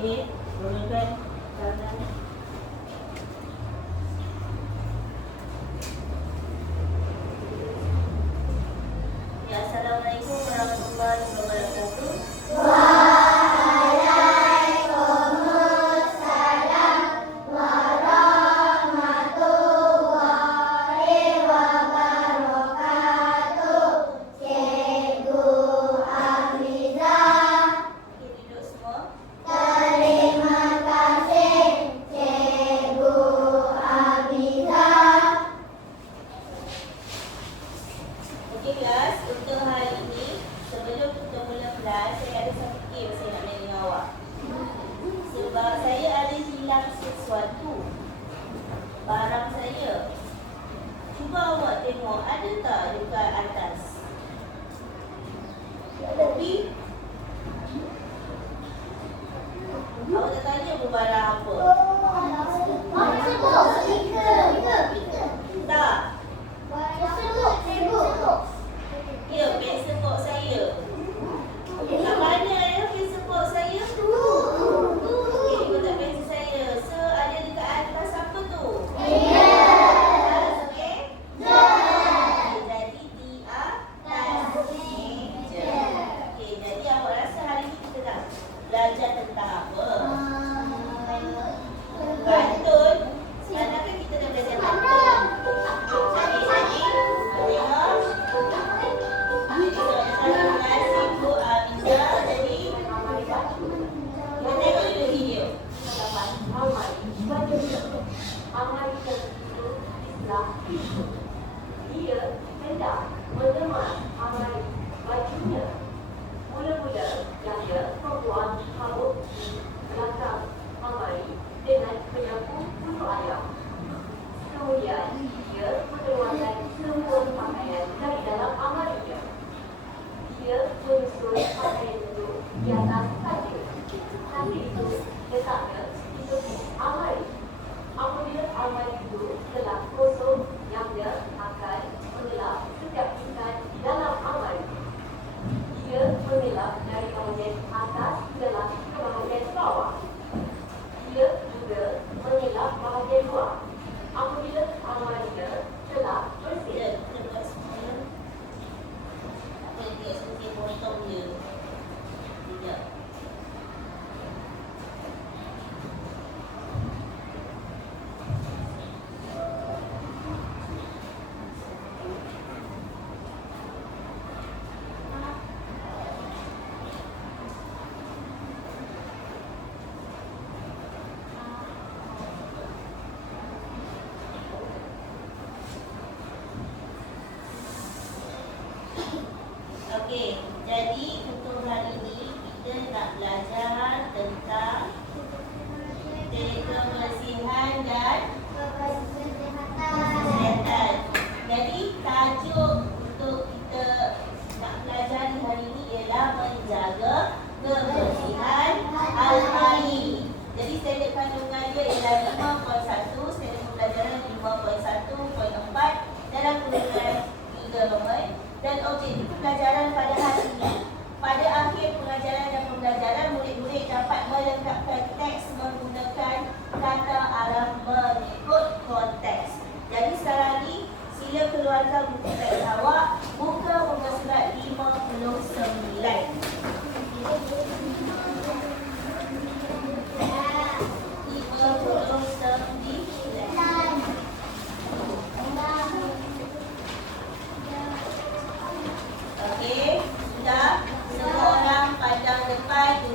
Okey, gunakan tangan. Ya, Assalamualaikum warahmatullahi wabarakatuh. Okey, duduk semua. Okey kelas, untuk hari ini sebelum kita mula kelas, saya ada satu game saya nak main dengan awak. Sebab saya ada hilang sesuatu, barang saya. Cuba awak tengok ada tak dekat atas. Tapi awak tak tanya pun barang apa. Tak. Ya, pensel box saya. Kat mana ya pensel box saya? Okey, kotak pensel saya. So, ada dekat atas apa tu? Atas, okey? Okey, jadi di atas meja. Okey, jadi awak rasa hari ni kita nak belajar tentang apa? Pantun. Sekarang kan kita dah belajar pantun. Cantik-cantik. Tengok. Jadi sama-sama dengan Ibu Aminah. Jadi kita tengok dulu video. Dia hendak menemani Amai bajunya. Mula-mula dia membuat rambut di belakang Amai dengan penyapu bulu ayam. Kemudian dia mengeluarkan semua pakaian dari dalam amarinya. Dia menyusun pakaian itu di atas katil. Katil itu letaknya di tepi amari. Apabila amari itu telah kosong, yang dia akan mengelap setiap ikan di dalam amari. Dia mengelap dari bahagian atas ke bahagian bawah. Dia juga mengelap bahagian luar. Apabila amarinya telah bersih, Kita buat semua. Apa yang dia suka potong dia. Tidak. Okey, jadi untuk hari ini kita nak belajar tentang kebersihan dan kesihatan. Jadi tajuk untuk kita nak belajar di hari ini ialah menjaga kebersihan almari. Jadi standard kandungan dia ialah 5.1, standard pembelajaran 5.1.4 dalam kurikulum 3 Roman. Dan objektif pembelajaran pada hari ini, pada akhir pengajaran dan pembelajaran, murid-murid dapat melengkapkan teks menggunakan kata arah mengikut konteks. Jadi sekarang ni, sila keluarkan buku teks awak, buka muka surat 59. Okey, sudah. Semua orang pandang depan,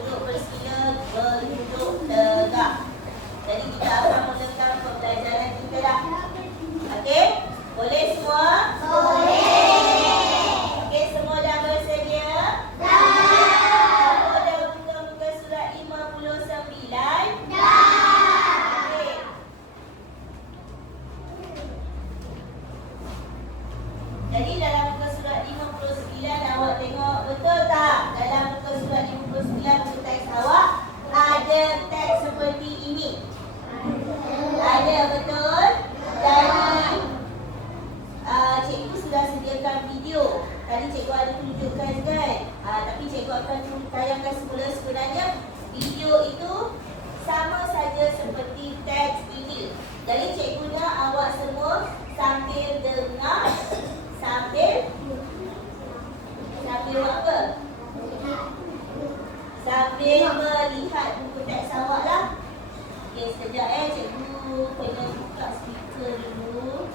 Boleh melihat buku teks awak lah. Okey, sekejap cikgu kena buka speaker dulu.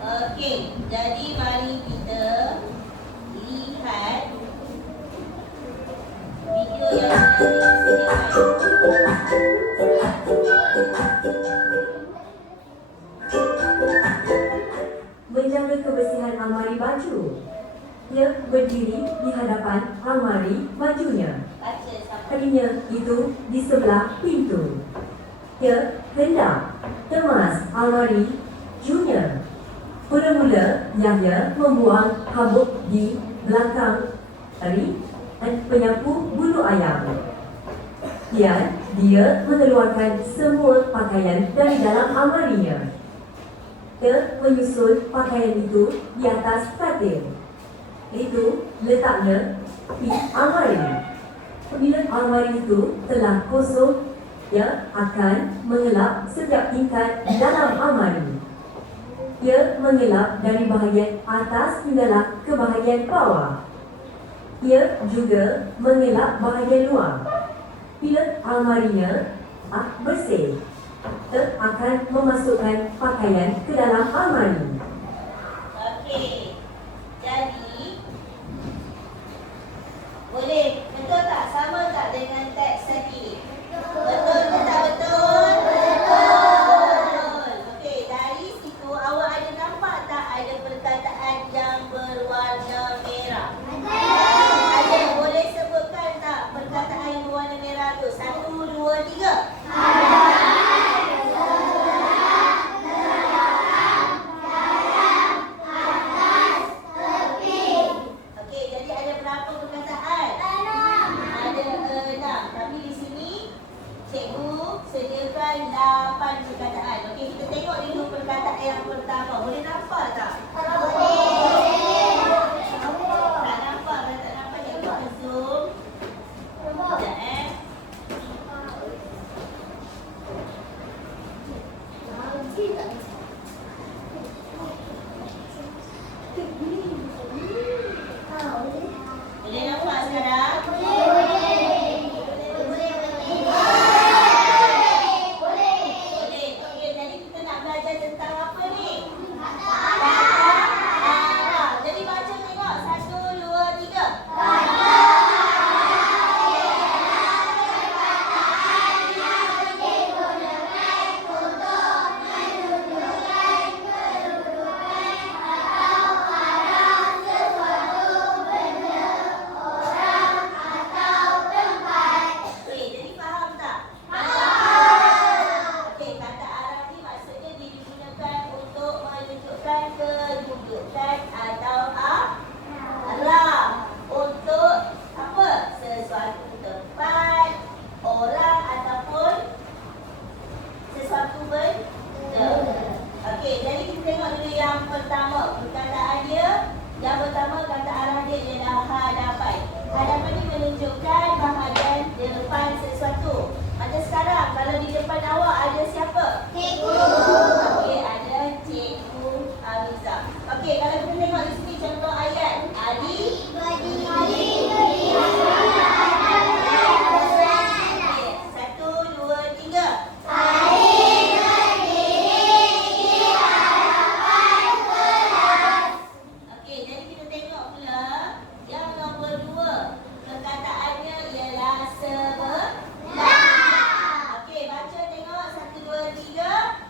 Okey, jadi mari kita lihat video yang sudah disediakan. Menjaga kebersihan almari baju. Dia berdiri di hadapan almari bajunya. Baca sama. Kalinya itu di sebelah pintu. Dia hendak kemas almari bajunya. Mula-mula Yahya membuang habuk di belakang almari dan penyapu bulu ayam. Kemudian dia mengeluarkan semua pakaian dari dalam almarinya. Dia menyusun pakaian itu di atas katil. Itu letaknya di almari. Bila almari itu telah kosong, dia akan mengelap setiap tingkat di dalam almari. Dia mengelap dari bahagian atas hinggalah ke bahagian bawah. Dia juga mengelap bahagian luar. Bila almarinya bersih, dia akan memasukkan pakaian ke dalam almari. Okey. Jadi boleh betul tak? Sama tak dengan teks tadi? Betul ke tak betul? Betul. Okey, dari situ awak ada nampak tak ada perkataan yang berwarna merah? Ada. Boleh sebutkan tak perkataan yang berwarna merah tu? 1, 2, 3. Okey, jadi ada berapa perkataan? Ada 6. Tapi di sini cikgu sediakan 8 perkataan. Okey, kita tengok dulu perkataan yang pertama. Boleh nampak tak? Tak nampak, kalau tak nampak cikgu akan zoom. Sekejap Boleh nampak sekarang? Boleh. Okey, jadi kita nak belajar tentang apa ni? Arah. Jadi baca tengok. 1, 2, 3. Okey, jadi faham tak? Okey, kata arah ni maksudnya dia digunakan untuk menunjukkan kedudukan atau arah untuk apa? Sesuatu tempat, orang ataupun sesuatu benda. Okey, jadi kita tengok dulu yang pertama. Perkataan dia, yang pertama kata arah dia ialah hadapan. Hadapan ni menunjukkan bahagian depan sesuatu. Macam sekarang, kalau di depan awak ada siapa? Cikgu. Okey, ada Cikgu Amiza. Okey, kalau kita tengok di sini contoh ayat. Adik. Okey, 1, 2, 3. Okey, jadi kita tengok pula yang nombor 2. Perkataannya ialah sebelah. Okey, baca tengok 1, 2, 3.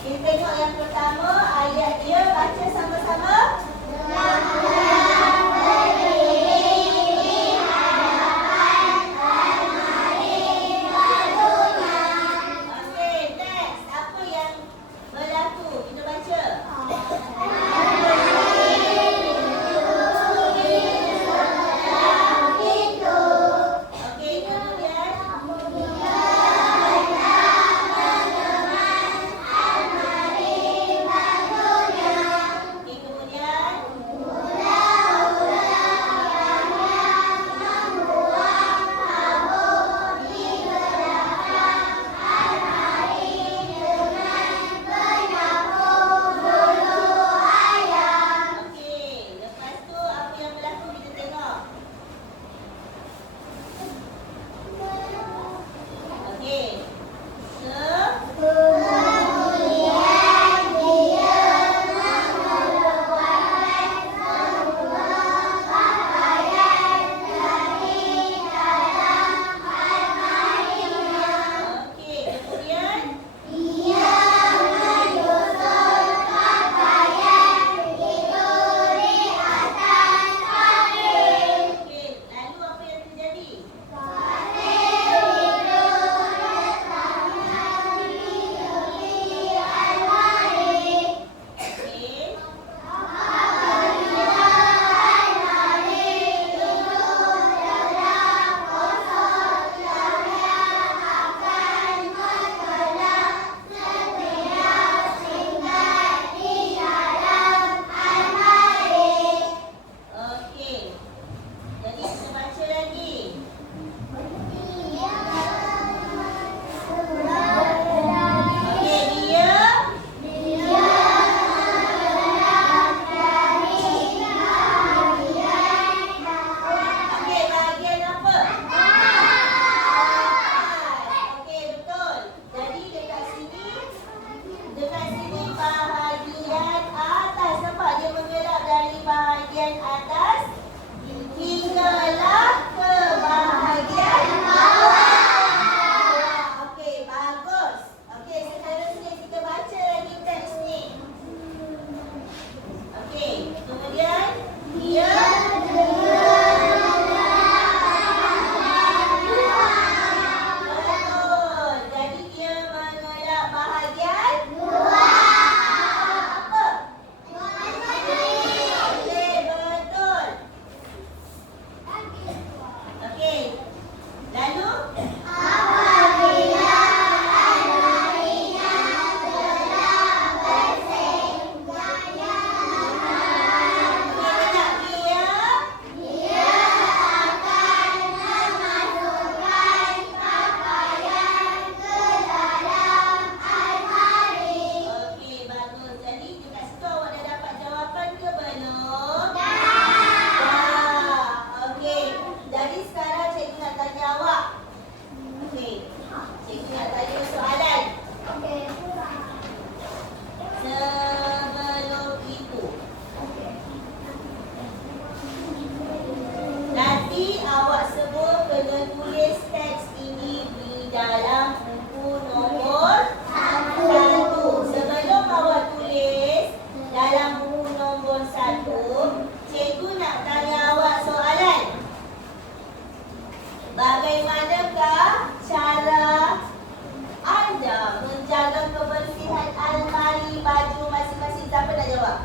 Kita tengok yang pertama, ayat dia baca sama-sama. Okey, next. Apa yang berlaku? Kita baca. Okey, kemudian. Okey, kemudian. Okey, lepas tu apa yang berlaku kita tengok. Okey. Okey, kemudian. Okey, lalu apa yang terjadi? Okey. Okey. Jadi kita baca lagi. Okey, dia okey, bahagian apa? Okey, betul. Jadi dekat sini bahagian atas. Nampak dia menggerak dari bahagian atas hinggalah ke bahagian bawah. Okey, bagus. Okey, seterusnya kita baca lagi teks ni. Okey, kemudian dia betul. Jadi dia mengelak bahagian apa? Okey, betul. Okey. Lalu kita nak dia okey, bagus. Jadi dekat situ awak dah dapat jawapan ke belum? Dah. Okey. Jadi sekarang cikgu nak tanya awak. Okey. Cikgu nak tanya soalan. Sebelum itu, nanti awak semua kena tulis teks ini di dalam buku nombor 1. Sebelum awak tulis dalam buku nombor 1, cikgu nak tanya awak soalan. Bagaimanakah cara anda menjaga kebersihan almari baju masing-masing? Siapa nak jawab?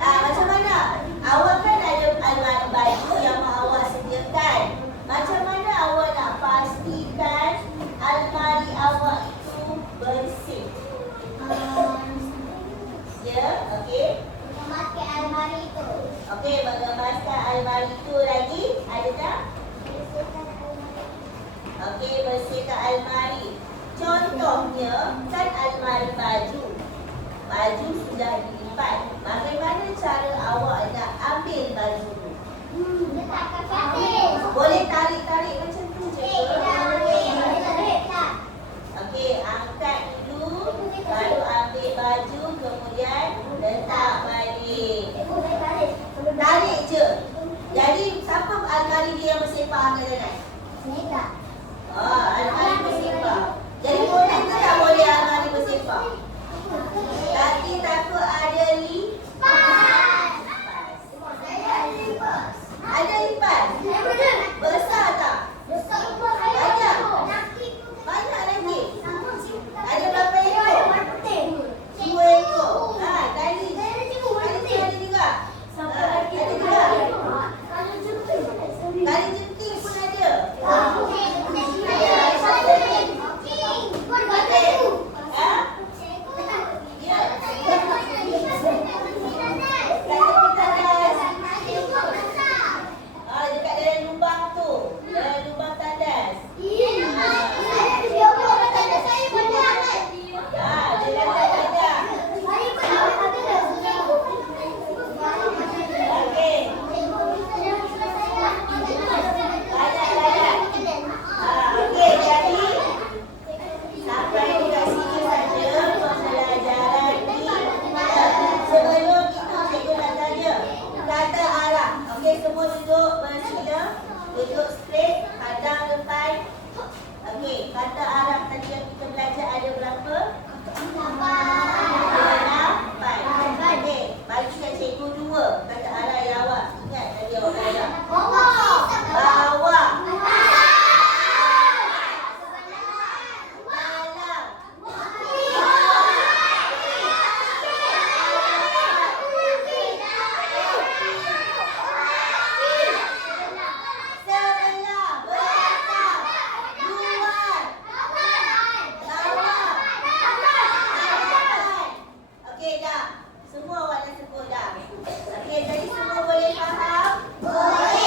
Macam mana? Awak kan ada almari baju yang awak sediakan. Macam mana awak nak pastikan almari awak itu bersih? Ya, okey. Okey, mengemaskan almari itu lagi. Ada tak? Okey, bersihkan almari. Contohnya, kan almari baju. Baju sudah dilipat. Bagaimana cara awak nak ambil baju tu? Boleh tarik-tarik macam tu je. Okey, angkat dulu. Baru ambil baju, kemudian letak balik. Tarik je. Jadi, siapa almari dia yang bersepah angkat tangan? Almari bersepah. Jadi, Tati takut ada lipas. Ada lipas? Besar tak? Banyak? Banyak lagi? Ada berapa ekor? 2 ekor. Tadi. Tadi ada juga. Ada juga. Tali jenting pun ada. Dekat dalam lubang tu. Dalam lubang tandas. Dia ada. Okey. Okey, jadi sampai dekat sini saja pembelajaran ni. Sebelum itu cikgu nak tanya kata arah. Okey, semua duduk bersila, duduk straight, hadang depan. Okey, kata arah tadi yang kita belajar ada berapa? 8. Okey, bagi kat cikgu 2 kata arah yang awak ingat tadi awak belajar. Bawah. Okey dah. Semua awak dah sebut dah. Okey, jadi semua boleh faham? Boleh.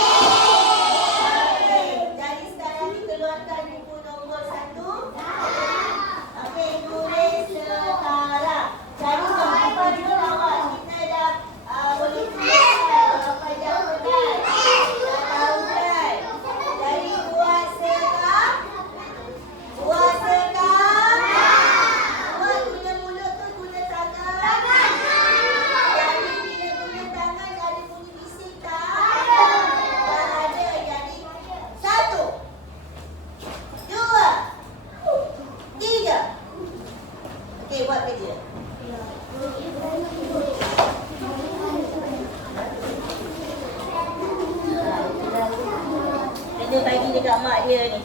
Okey, jadi sekarang dikeluarkan buku nombor 1. Okey, tulis sekarang. Jadi sampai dulu awak kita dah boleh tulis apa jawapan. Dah tahu kan? Jadi buat sekarang. Buat sekarang. Buat guna mulut tu guna tangan. Jadi bila guna tangan ada bunyi bising tak? Tak ada. Jadi 1, 2, 3. Okey, buat kerja. Kena bagi dekat mak dia ni.